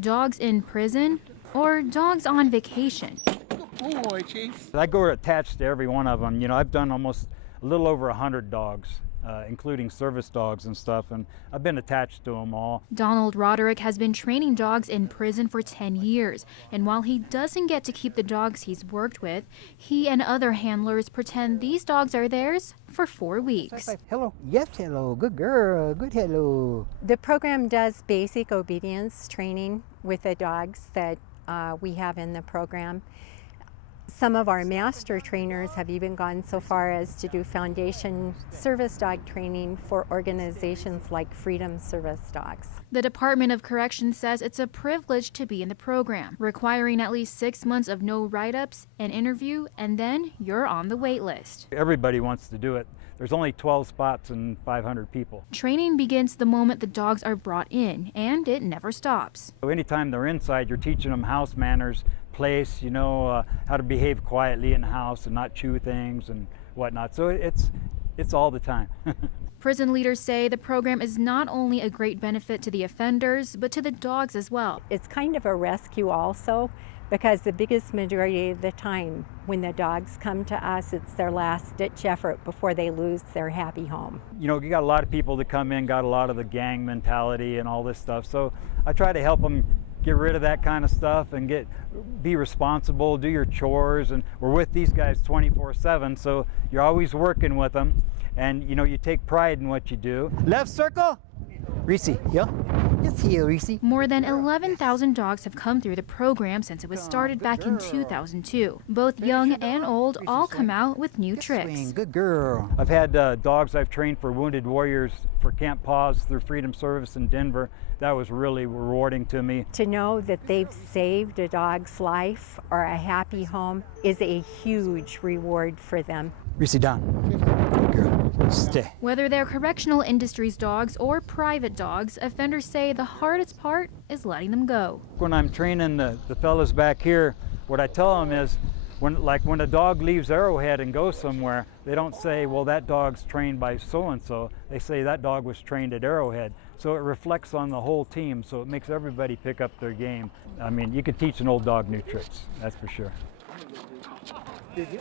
Dogs in prison or dogs on vacation? Good boy, Chase. I go attached to every one of them. You know, I've done almost a little over 100 dogs, including service dogs and stuff, and I've been attached to them all. Donald Roderick has been training dogs in prison for 10 years, and while he doesn't get to keep the dogs he's worked with, he and other handlers pretend these dogs are theirs for 4 weeks. Hello. Yes, hello. Good girl. Good hello. The program does basic obedience training with the dogs that we have in the program. Some of our master trainers have even gone so far as to do foundation service dog training for organizations like Freedom Service Dogs. The Department of Corrections says it's a privilege to be in the program, requiring at least 6 months of no write-ups, an interview, and then you're on the wait list. Everybody wants to do it. There's only 12 spots and 500 people. Training begins the moment the dogs are brought in, and it never stops. So anytime they're inside, you're teaching them house manners, place, you know, how to behave quietly in the house and not chew things and whatnot. So it's all the time. Prison leaders say the program is not only a great benefit to the offenders, but to the dogs as well. It's kind of a rescue also, because the biggest majority of the time when the dogs come to us, it's their last ditch effort before they lose their happy home. You know, you got a lot of people that come in, got a lot of the gang mentality and all this stuff. So I try to help them get rid of that kind of stuff and be responsible, do your chores, and we're with these guys 24/7, so you're always working with them, and you know, you take pride in what you do. Left circle. Reese, yeah? Yes, here, Reese. More than 11,000 dogs have come through the program since it was started back in 2002. Both young and old all come out with new tricks. Good girl. I've had dogs I've trained for Wounded Warriors for Camp Paws through Freedom Service in Denver. That was really rewarding to me. To know that they've saved a dog's life or a happy home is a huge reward for them. Reese, down. Good girl. Stay. Whether they're correctional industries dogs or private dogs, offenders say the hardest part is letting them go. When I'm training the fellas back here, what I tell them is, when a dog leaves Arrowhead and goes somewhere, they don't say, well, that dog's trained by so-and-so. They say that dog was trained at Arrowhead. So it reflects on the whole team, so it makes everybody pick up their game. I mean, you can teach an old dog new tricks, that's for sure. Did you?